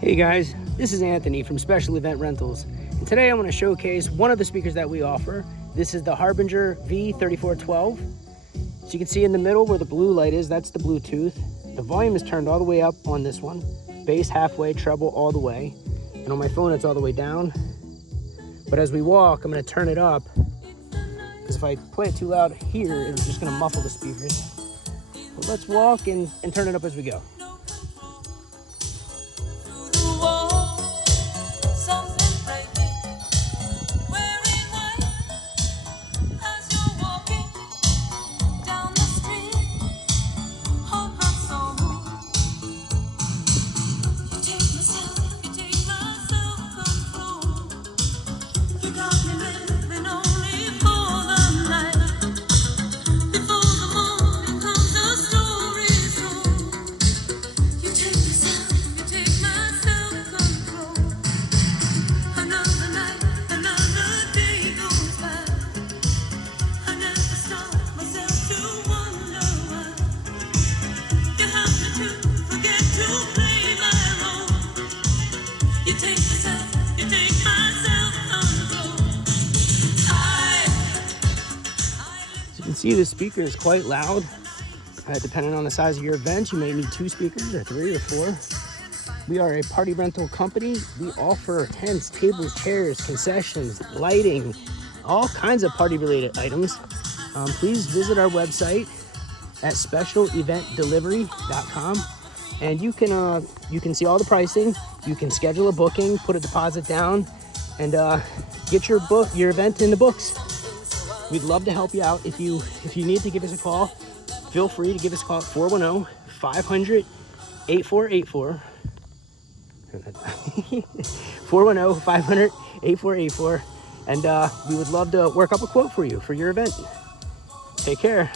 Hey guys, this is Anthony from Special Event Rentals, and today I'm going to showcase one of the speakers that we offer. This is the Harbinger V3412. So you can see in the middle where the blue light is, that's the Bluetooth. The volume is turned all the way up on this one, bass halfway, treble all the way, and on my phone it's all the way down. But as we walk, I'm going to turn it up, because if I play it too loud here, it's just going to muffle the speakers. But let's walk and turn it up as we go. You can see the speaker is quite loud. Depending on the size of your event, you may need 2 speakers or 3 or 4. We are a party rental company. We offer tents, tables, chairs, concessions, lighting, all kinds of party related items. Please visit our website at specialeventdelivery.com, and you can see all the pricing. You can schedule a booking, put a deposit down, and get your event in the books. We'd love to help you out. If you need to give us a call, feel free to give us a call at 410-500-8484. 410-500-8484. And we would love to work up a quote for you for your event. Take care.